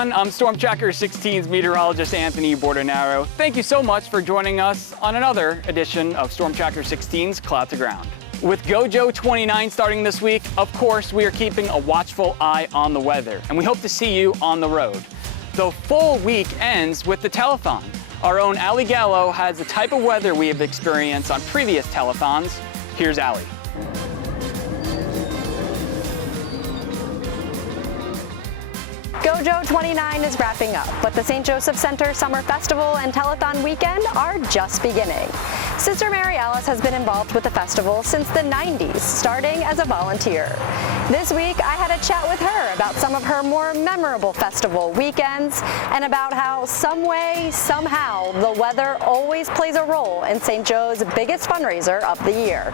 everyone. I'm Stormtracker 16's meteorologist Anthony Bordenaro. Thank you so much for joining us on another edition of Stormtracker 16's Cloud to Ground. With GoJo 29 starting this week, of course, we are keeping a watchful eye on the weather, and we hope to see you on the road. The full week ends with the telethon. Our own Ali Gallo has the type of weather we have experienced on previous telethons. Here's Ali. GoJo 29 is wrapping up, but the St. Joseph Center Summer Festival and Telethon Weekend are just beginning. Sister Mary Alice has been involved with the festival since the 90s, starting as a volunteer. This week, I had a chat with her about some of her more memorable festival weekends and about how some way, somehow, the weather always plays a role in St. Joe's biggest fundraiser of the year.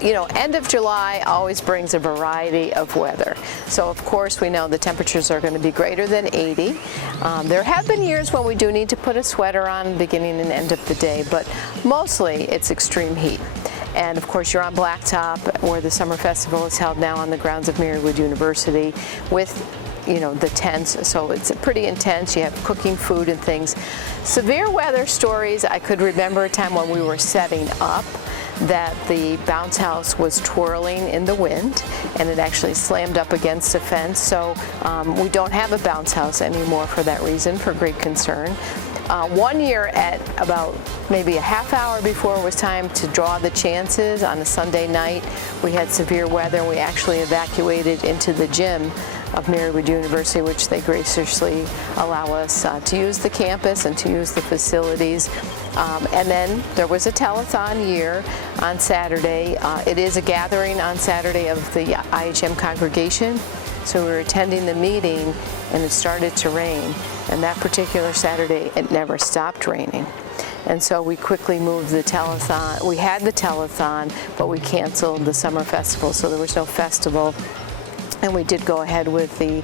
You know, end of July always brings a variety of weather. So of course we know the temperatures are going to be greater than 80. There have been years when we do need to put a sweater on beginning and end of the day, but mostly it's extreme heat. And of course you're on Blacktop, where the summer festival is held now on the grounds of Marywood University with the tents, so it's pretty intense. You have cooking food and things. Severe weather stories, I could remember a time when we were setting up that the bounce house was twirling in the wind and it actually slammed up against a fence. So we don't have a bounce house anymore for that reason, for great concern. One year at about maybe a half hour before it was time to draw the chances on a Sunday night, we had severe weather and we actually evacuated into the gym of Marywood University, which they graciously allow us to use the campus and to use the facilities. And then there was a telethon year on Saturday. It is a gathering on Saturday of the IHM congregation. So we were attending the meeting and it started to rain. And that particular Saturday, it never stopped raining. And so we quickly moved the telethon. We had the telethon, but we canceled the summer festival, so there was no festival. And we did go ahead with the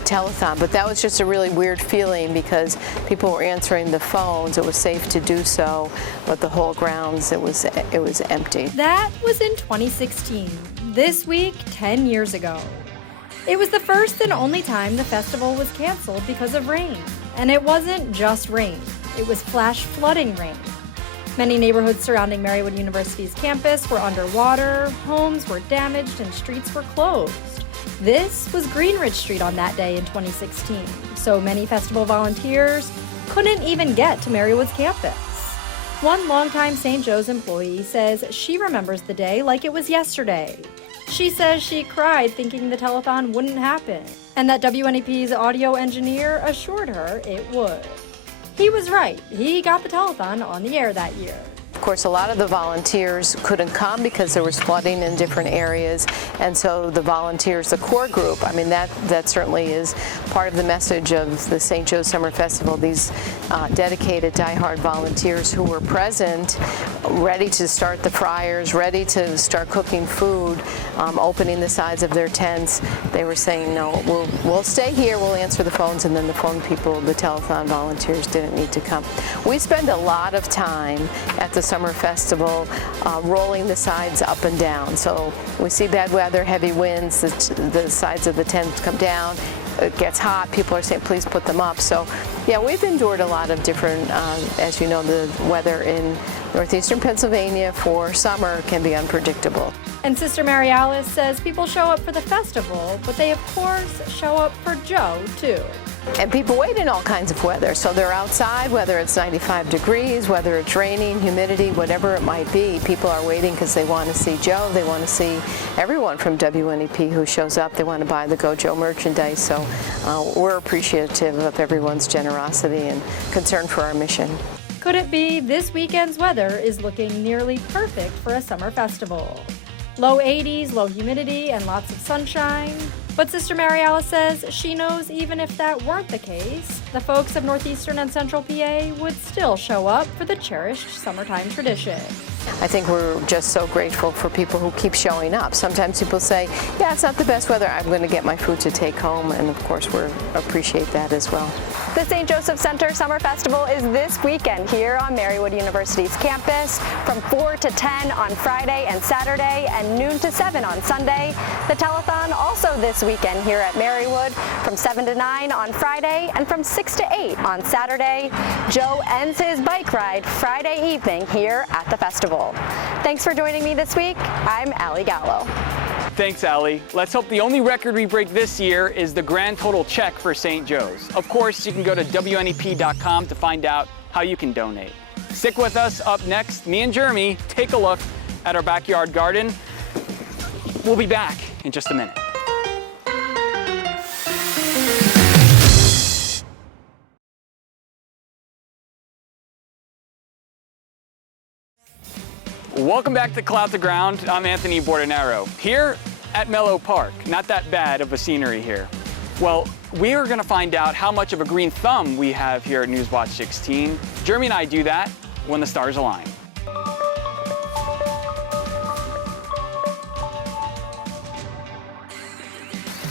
telethon, but that was just a really weird feeling because people were answering the phones. It was safe to do so, but the whole grounds, it was empty. That was in 2016. This week, 10 years ago. It was the first and only time the festival was canceled because of rain. And it wasn't just rain. It was flash flooding rain. Many neighborhoods surrounding Marywood University's campus were underwater, homes were damaged, and streets were closed. This was Greenridge Street on that day in 2016, so many festival volunteers couldn't even get to Marywood's campus. One longtime St. Joe's employee says she remembers the day like it was yesterday. She says she cried thinking the telethon wouldn't happen, and that WNEP's audio engineer assured her it would. He was right. He got the telethon on the air that year. Of course, a lot of the volunteers couldn't come because there was flooding in different areas, and so the volunteers, the core group, I mean, that certainly is part of the message of the St. Joe's Summer Festival. These dedicated, diehard volunteers who were present, ready to start the fryers, ready to start cooking food, opening the sides of their tents. They were saying, no, we'll stay here, we'll answer the phones, and then the phone people, the telethon volunteers, didn't need to come. We spend a lot of time at the Summer Festival rolling the sides up and down. So we see bad weather, heavy winds, the sides of the tents come down, it gets hot, people are saying please put them up. So yeah, we've endured a lot of different, as you know, the weather in northeastern Pennsylvania for summer can be unpredictable. And Sister Mary Alice says people show up for the festival, but they of course show up for Joe too. And people wait in all kinds of weather. So they're outside, whether it's 95 degrees, whether it's raining, humidity, whatever it might be. People are waiting because they want to see Joe. They want to see everyone from WNEP who shows up. They want to buy the GoJo merchandise. So we're appreciative of everyone's generosity and concern for our mission. Could it be this weekend's weather is looking nearly perfect for a summer festival? Low 80s, low humidity, and lots of sunshine. But Sister Mary Alice says she knows even if that weren't the case, the folks of northeastern and central PA would still show up for the cherished summertime tradition. I think we're just so grateful for people who keep showing up. Sometimes people say, yeah, it's not the best weather, I'm going to get my food to take home, and of course we appreciate that as well. The St. Joseph Center Summer Festival is this weekend here on Marywood University's campus from 4 to 10 on Friday and Saturday and noon to 7 on Sunday. The telethon also this weekend here at Marywood from 7 to 9 on Friday and from 6 to 8 on Saturday. Joe ends his bike ride Friday evening here at the festival. Thanks for joining me this week. I'm Allie Gallo. Thanks, Allie. Let's hope the only record we break this year is the grand total check for St. Joe's. Of course, you can go to WNEP.com to find out how you can donate. Stick with us. Up next, me and Jeremy take a look at our backyard garden. We'll be back in just a minute. Welcome back to Cloud to Ground. I'm Anthony Bordenaro. Here at Mellow Park, not that bad of a scenery here. Well, we are gonna find out how much of a green thumb we have here at Newswatch 16. Jeremy and I do that when the stars align.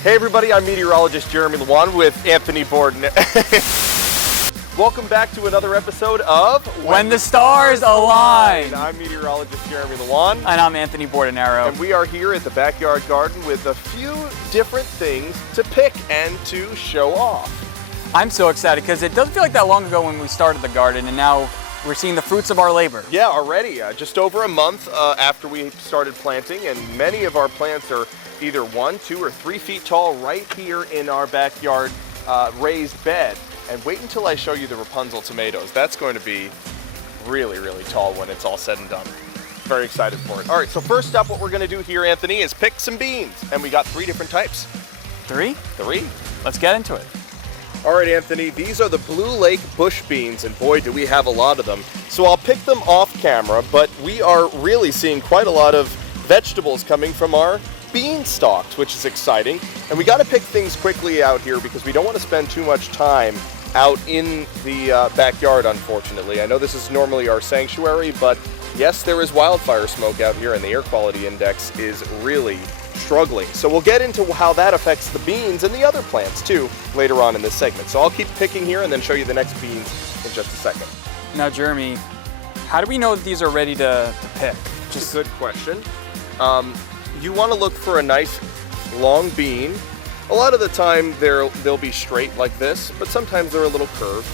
Hey everybody, I'm meteorologist Jeremy Lewan with Anthony Bordenaro. Welcome back to another episode of When the Stars Align. I'm meteorologist Jeremy Lewan. And I'm Anthony Bordenaro. And we are here at the backyard garden with a few different things to pick and to show off. I'm so excited because it doesn't feel like that long ago when we started the garden, and now we're seeing the fruits of our labor. Yeah, already. Just over a month after we started planting, and many of our plants are either 1, 2, or 3 feet tall right here in our backyard raised bed. And wait until I show you the Rapunzel tomatoes. That's going to be really, really tall when it's all said and done. Very excited for it. All right, so first up, what we're gonna do here, Anthony, is pick some beans. And we got 3 different types. 3? 3. Let's get into it. All right, Anthony, these are the Blue Lake bush beans, and boy, do we have a lot of them. So I'll pick them off camera, but we are really seeing quite a lot of vegetables coming from our bean stalks, which is exciting. And we gotta pick things quickly out here because we don't wanna spend too much time out in the backyard, unfortunately. I know this is normally our sanctuary, but yes, there is wildfire smoke out here and the air quality index is really struggling. So we'll get into how that affects the beans and the other plants too later on in this segment. So I'll keep picking here and then show you the next beans in just a second. Now, Jeremy, how do we know that these are ready to pick? Just a good question. You want to look for a nice long bean. A lot of the time they'll be straight like this, but sometimes they're a little curved.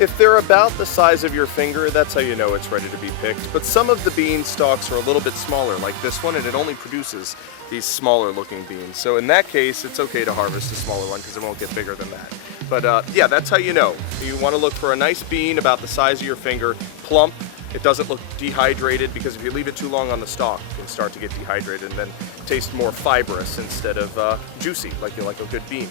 If they're about the size of your finger, that's how you know it's ready to be picked. But some of the bean stalks are a little bit smaller, like this one, and it only produces these smaller looking beans. So in that case, it's okay to harvest a smaller one because it won't get bigger than that. But yeah, that's how you know. You want to look for a nice bean about the size of your finger, plump. It doesn't look dehydrated, because if you leave it too long on the stalk, it can start to get dehydrated and then taste more fibrous instead of juicy, like you like a good bean.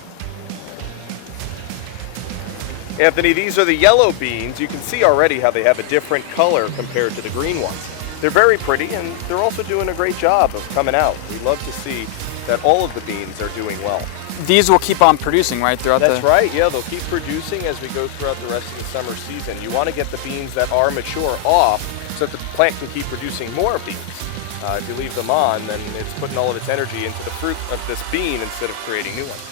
Anthony, these are the yellow beans. You can see already how they have a different color compared to the green ones. They're very pretty, and they're also doing a great job of coming out. We love to see that all of the beans are doing well. These will keep on producing, right, throughout That's right, yeah, they'll keep producing as we go throughout the rest of the summer season. You want to get the beans that are mature off so that the plant can keep producing more beans. If you leave them on, then it's putting all of its energy into the fruit of this bean instead of creating new ones.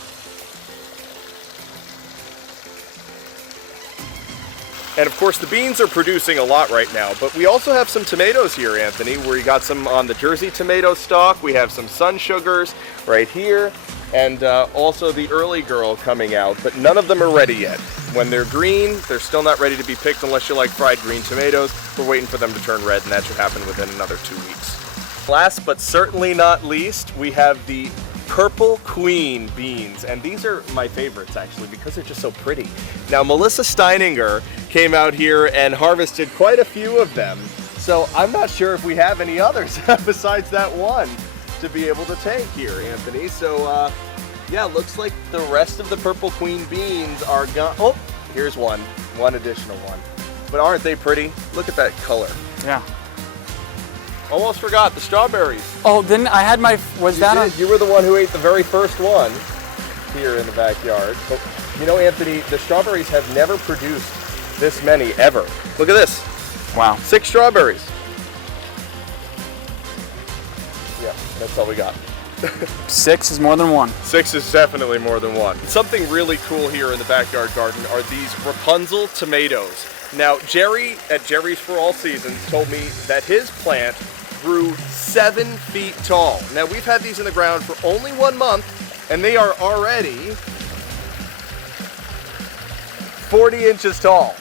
And of course, the beans are producing a lot right now, but we also have some tomatoes here, Anthony, where you got some on the Jersey tomato stalk. We have some sun sugars right here, and also the early girl coming out, but none of them are ready yet. When they're green, they're still not ready to be picked unless you like fried green tomatoes. We're waiting for them to turn red, and that should happen within another 2 weeks. Last but certainly not least, we have the Purple Queen beans, and these are my favorites actually because they're just so pretty. Now, Melissa Steininger came out here and harvested quite a few of them, so I'm not sure if we have any others besides that one to be able to take here, Anthony. So yeah, looks like the rest of the Purple Queen beans are gone. Oh, here's one additional one. But aren't they pretty? Look at that color. Yeah. Almost forgot the strawberries. Oh, then I had my, You were the one who ate the very first one here in the backyard. But you know, Anthony, the strawberries have never produced this many ever. Look at this. Wow. 6 strawberries. Yeah, that's all we got. 6 is more than 1. 6 is definitely more than 1. Something really cool here in the backyard garden are these Rapunzel tomatoes. Now, Jerry at Jerry's for All Seasons told me that his plant grew 7 feet tall. Now, we've had these in the ground for only 1 month, and they are already 40 inches tall.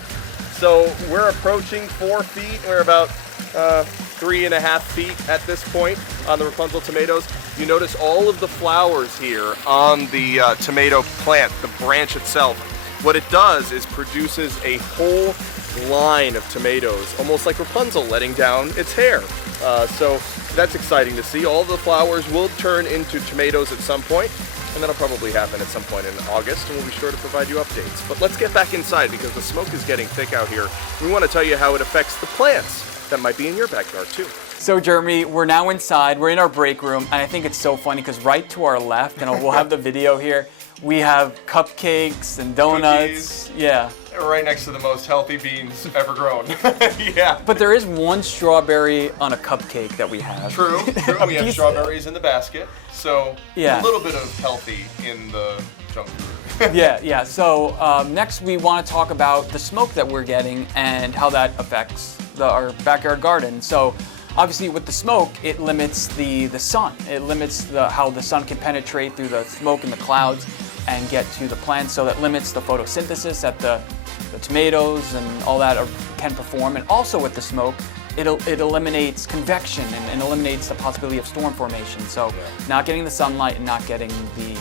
So we're approaching 4 feet. We're about 3.5 feet at this point on the Rapunzel tomatoes. You notice all of the flowers here on the tomato plant, the branch itself. What it does is produces a whole line of tomatoes, almost like Rapunzel letting down its hair. So that's exciting to see. All the flowers will turn into tomatoes at some point, and that'll probably happen at some point in August, and we'll be sure to provide you updates. But let's get back inside because the smoke is getting thick out here. We want to tell you how it affects the plants that might be in your backyard too. So Jeremy, we're now inside, we're in our break room, and I think it's so funny because right to our left, and we'll have the video here, we have cupcakes and donuts. Cookies. Yeah. Right next to the most healthy beans ever grown. Yeah. But there is one strawberry on a cupcake that we have. True. We have strawberries in the basket, so yeah. A little bit of healthy in the junk food. Yeah. So next we want to talk about the smoke that we're getting and how that affects our backyard garden. So obviously with the smoke, it limits the sun. It limits how the sun can penetrate through the smoke and the clouds and get to the plants. So that limits the photosynthesis that the tomatoes and all that can perform. And also with the smoke, it eliminates convection and eliminates the possibility of storm formation. So not getting the sunlight and not getting the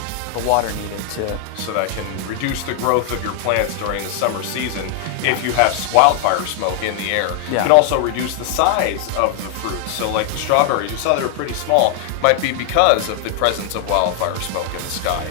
water needed to... So that can reduce the growth of your plants during the summer season if you have wildfire smoke in the air. Yeah. It can also reduce the size of the fruits. So like the strawberries, you saw they were pretty small, might be because of the presence of wildfire smoke in the sky.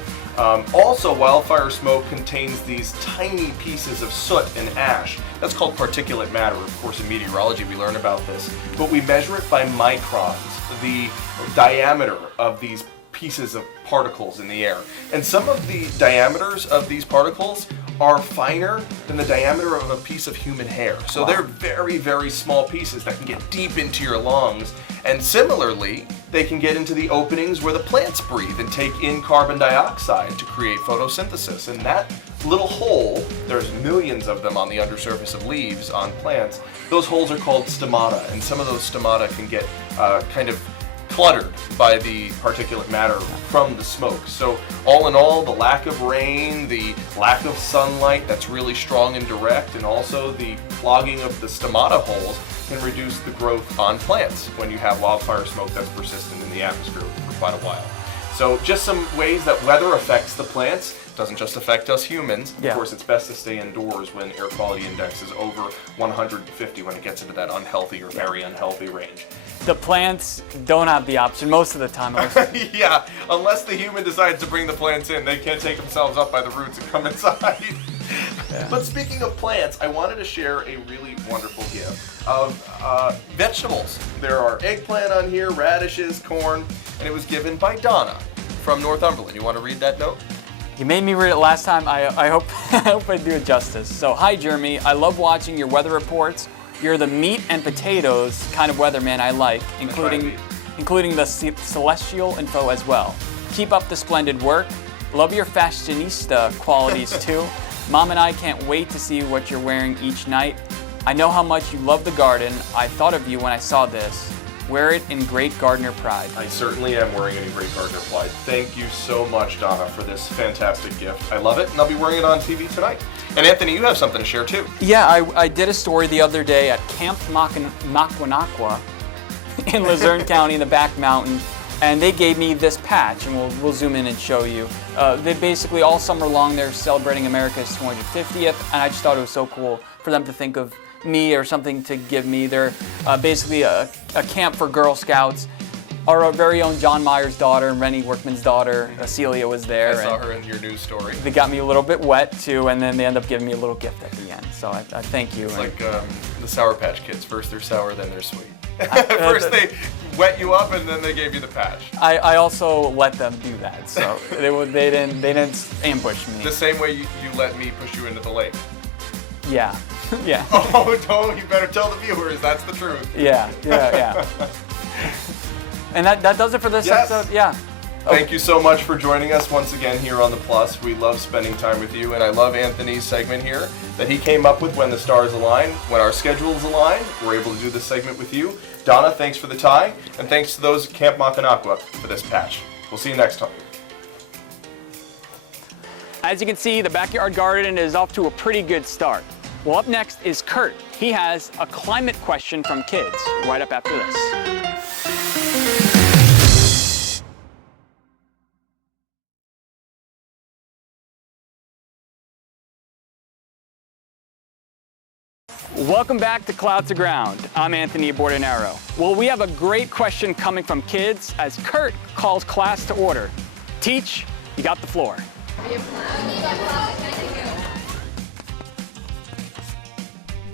Also, wildfire smoke contains these tiny pieces of soot and ash. That's called particulate matter. Of course, in meteorology, we learn about this. But we measure it by microns, the diameter of these pieces of particles in the air. And some of the diameters of these particles are finer than the diameter of a piece of human hair. So they're very, very small pieces that can get deep into your lungs. And similarly, they can get into the openings where the plants breathe and take in carbon dioxide to create photosynthesis. And that little hole, there's millions of them on the undersurface of leaves on plants, those holes are called stomata. And some of those stomata can get kind of cluttered by the particulate matter from the smoke. So all in all, the lack of rain, the lack of sunlight that's really strong and direct, and also the clogging of the stomata holes can reduce the growth on plants when you have wildfire smoke that's persistent in the atmosphere for quite a while. So just some ways that weather affects the plants. It doesn't just affect us humans. Yeah. Of course, it's best to stay indoors when air quality index is over 150 when it gets into that unhealthy or very unhealthy range. The plants don't have the option most of the time. Yeah, unless the human decides to bring the plants in, they can't take themselves up by the roots and come inside. Yeah. But speaking of plants, I wanted to share a really wonderful gift of vegetables. There are eggplant on here, radishes, corn, and it was given by Donna from Northumberland. You want to read that note? You made me read it last time. I hope I do it justice. So, hi Jeremy, I love watching your weather reports. You're the meat and potatoes kind of weatherman I like, including the celestial info as well. Keep up the splendid work. Love your fashionista qualities too. Mom and I can't wait to see what you're wearing each night. I know how much you love the garden. I thought of you when I saw this. Wear it in great gardener pride. I certainly am wearing it in great gardener pride. Thank you so much, Donna, for this fantastic gift. I love it, and I'll be wearing it on TV tonight. And Anthony, you have something to share too. Yeah, I did a story the other day at Camp Makwinakwa in Luzerne County in the back mountain, and they gave me this patch, and we'll zoom in and show you. They basically all summer long they're celebrating America's 250th, and I just thought it was so cool for them to think of me or something to give me. They're basically a camp for Girl Scouts. Our very own John Meyer's daughter and Rennie Workman's daughter, Celia, was there. I saw her in your news story. They got me a little bit wet too, and then they end up giving me a little gift at the end. So I thank you. It's like the Sour Patch Kids. First they're sour, then they're sweet. First they wet you up, and then they gave you the patch. I also let them do that, so they didn't ambush me. The same way you let me push you into the lake. Yeah. Yeah. Oh, don't! You better tell the viewers. That's the truth. Yeah. And that does it for this episode. Yeah. Thank you so much for joining us once again here on The Plus. We love spending time with you, and I love Anthony's segment here that he came up with when the stars align. When our schedules align, we're able to do this segment with you. Donna, thanks for the tie, and thanks to those at Camp Macanaqua for this patch. We'll see you next time. As you can see, the backyard garden is off to a pretty good start. Well, up next is Kurt. He has a climate question from kids right up after this. Welcome back to Cloud to Ground. I'm Anthony Bordenaro. Well, we have a great question coming from kids as Kurt calls class to order. Teach, you got the floor.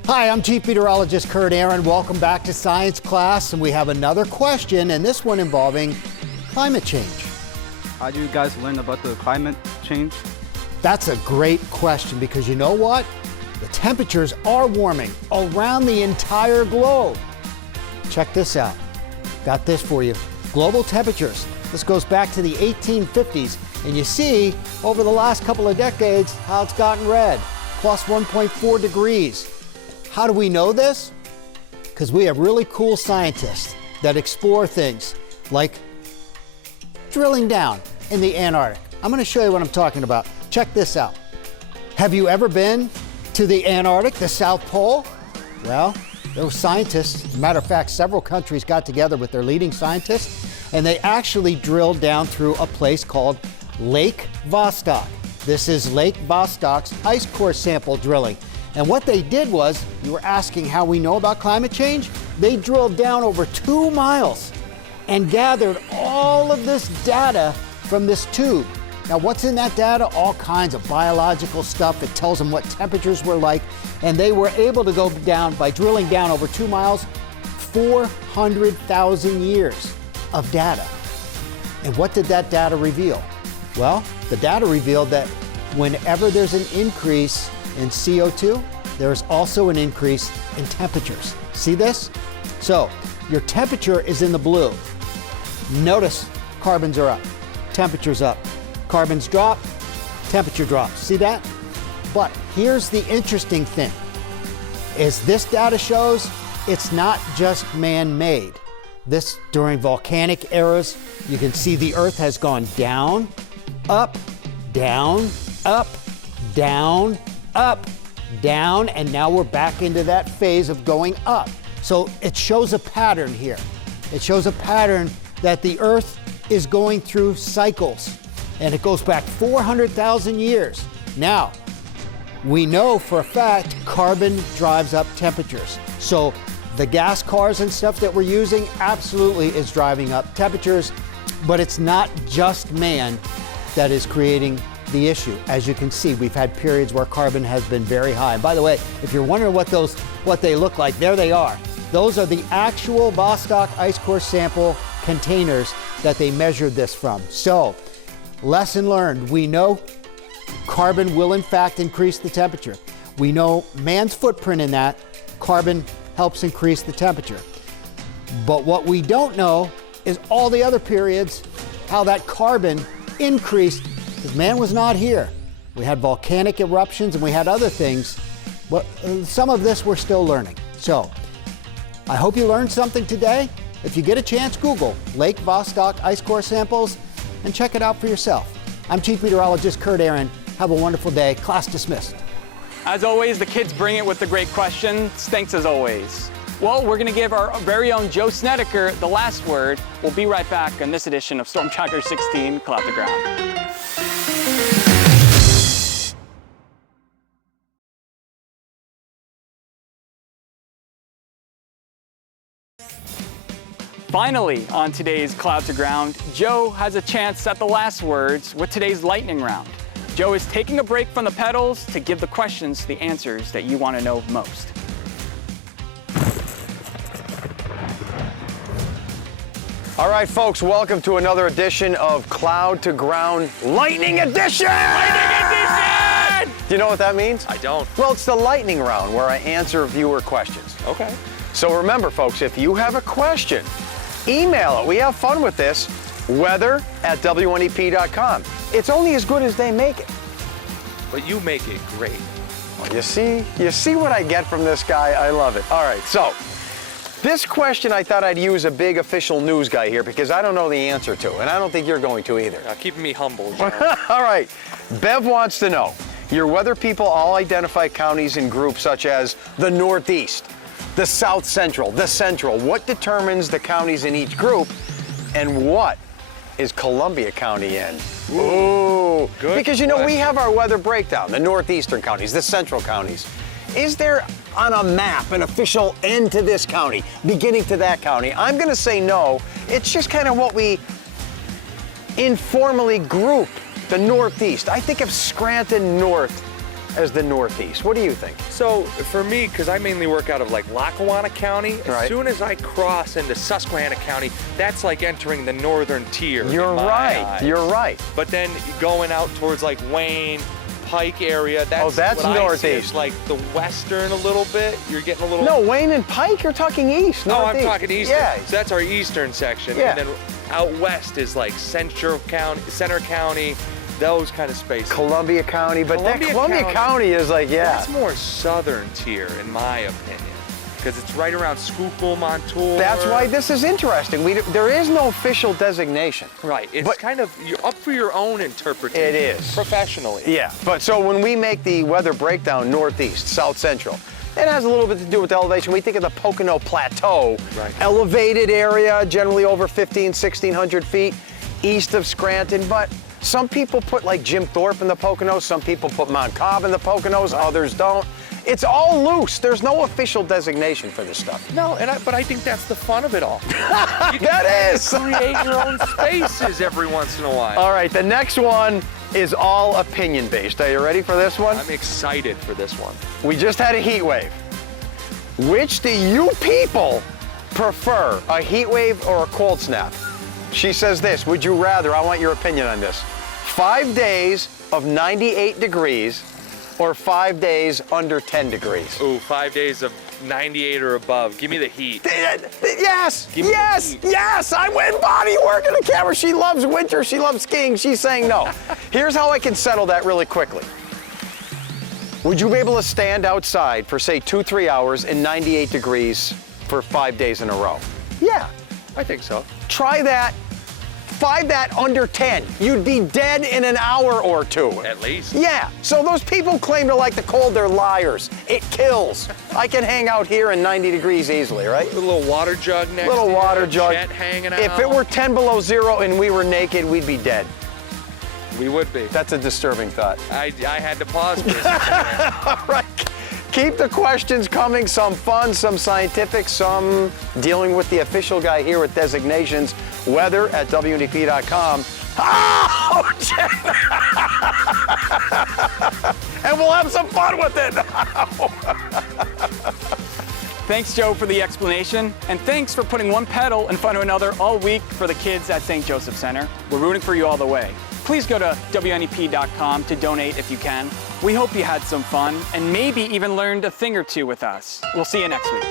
Hi, I'm Chief Meteorologist Kurt Aaron. Welcome back to science class, and we have another question, and this one involving climate change. How do you guys learn about the climate change? That's a great question because you know what? The temperatures are warming around the entire globe. Check this out. Got this for you. Global temperatures. This goes back to the 1850s, and you see over the last couple of decades how it's gotten red, plus 1.4 degrees. How do we know this? Because we have really cool scientists that explore things like drilling down in the Antarctic. I'm going to show you what I'm talking about. Check this out. Have you ever been to the Antarctic, the South Pole? Well, there were scientists. As a matter of fact, several countries got together with their leading scientists, and they actually drilled down through a place called Lake Vostok. This is Lake Vostok's ice core sample drilling. And what they did was, you were asking how we know about climate change? They drilled down over 2 miles and gathered all of this data from this tube. Now, what's in that data? All kinds of biological stuff. It tells them what temperatures were like. And they were able to go down, by drilling down over 2 miles, 400,000 years of data. And what did that data reveal? Well, the data revealed that whenever there's an increase in CO2, there's also an increase in temperatures. See this? So your temperature is in the blue. Notice carbons are up, temperature's up. Carbons drop, temperature drops. See that? But here's the interesting thing, is this data shows it's not just man-made. This, during volcanic eras, you can see the Earth has gone down, up, down, up, down, up, down, and now we're back into that phase of going up. So it shows a pattern here. It shows a pattern that the Earth is going through cycles, and it goes back 400,000 years. Now, we know for a fact carbon drives up temperatures. So the gas cars and stuff that we're using absolutely is driving up temperatures, but it's not just man that is creating the issue. As you can see, we've had periods where carbon has been very high. And by the way, if you're wondering what they look like, there they are. Those are the actual Vostok ice core sample containers that they measured this from. So, lesson learned. We know carbon will in fact increase the temperature. We know man's footprint in that, carbon helps increase the temperature. But what we don't know is all the other periods, how that carbon increased, because man was not here. We had volcanic eruptions and we had other things, but some of this we're still learning. So, I hope you learned something today. If you get a chance, Google Lake Vostok ice core samples and check it out for yourself. I'm Chief Meteorologist Kurt Aaron. Have a wonderful day. Class dismissed. As always, the kids bring it with the great questions. Thanks as always. Well, we're going to give our very own Joe Snedeker the last word. We'll be right back on this edition of Stormtracker 16 Cloud to Ground. Finally, on today's Cloud to Ground, Joe has a chance at the last words with today's lightning round. Joe is taking a break from the pedals to give the questions the answers that you want to know most. All right, folks, welcome to another edition of Cloud to Ground Lightning Edition! Lightning edition! Do you know what that means? I don't. Well, it's the lightning round where I answer viewer questions. Okay. So remember, folks, if you have a question, email it. We have fun with this. Weather at WNEP.com. It's only as good as they make it. But you make it great. Well, you see what I get from this guy? I love it. All right, so this question I thought I'd use a big official news guy here because I don't know the answer to, and I don't think you're going to either. Keeping me humble, John. All right, Bev wants to know, your weather people all identify counties in groups such as the Northeast, the South Central, the Central. What determines the counties in each group, and what is Columbia County in? Ooh, good because you know, we question. have our weather breakdown, the northeastern counties, the central counties. Is there on a map an official end to this county, beginning to that county? I'm gonna say no. It's just kind of what we informally group the Northeast. I think of Scranton North as the Northeast. What do you think? So for me, because I mainly work out of like Lackawanna County, Right. as soon as I cross into Susquehanna County, that's like entering the northern tier. You're in my right, eyes. you're right. But then going out towards like Wayne, Pike area, that's that's what I see northeast. as like the western a little bit. You're getting a little. No, Wayne and Pike, you're talking east, No, I'm northeast. talking eastern. Yeah. So that's our eastern section. Yeah. And then out west is like Center County, those kind of spaces. Columbia County, but Columbia that Columbia County- County is like, yeah. That's more southern tier, in my opinion, because it's right around Schuylkill, Montour. That's why this is interesting. There is no official designation. Right. It's But- kind of you're up for your own interpretation. It is. Professionally. Yeah, but so when we make the weather breakdown northeast, south central, it has a little bit to do with elevation. We think of the Pocono Plateau, Right. elevated area, generally over 1,600 feet east of Scranton, but some people put like Jim Thorpe in the Poconos, some people put Mount Cobb in the Poconos, others don't. It's all loose. There's no official designation for this stuff. No, but I think that's the fun of it all. You can That is. create your own spaces every once in a while. All right, the next one is all opinion based. Are you ready for this one? I'm excited for this one. We just had a heat wave. Which do you people prefer, a heat wave or a cold snap? She says this, would you rather, I want your opinion on this, 5 days of 98 degrees or 5 days under 10 degrees? Ooh, 5 days of 98 or above. Give me the heat. Yes, Give me the yes, heat. yes, I win body work on the camera. She loves winter, she loves skiing, she's saying no. Here's how I can settle that really quickly. Would you be able to stand outside for say 2-3 hours in 98 degrees for 5 days in a row? Yeah, I think so. try that. 5 that under 10. You'd be dead in an hour or two. At least. Yeah, so those people claim to like the cold, they're liars. It kills. I can hang out here in 90 degrees easily, right? A little water jug next Little to you, water jug. jet hanging out. If it were 10 below zero and we were naked, we'd be dead. we would be. That's a disturbing thought. I had to pause for a second. All right. Keep the questions coming, some fun, some scientific, some dealing with the official guy here with designations. Weather at WNEP.com. Oh, and we'll have some fun with it. Thanks, Joe, for the explanation, and thanks for putting one pedal in front of another all week for the kids at St. Joseph Center. We're rooting for you all the way. Please go to WNEP.com to donate if you can. We hope you had some fun and maybe even learned a thing or two with us. We'll see you next week.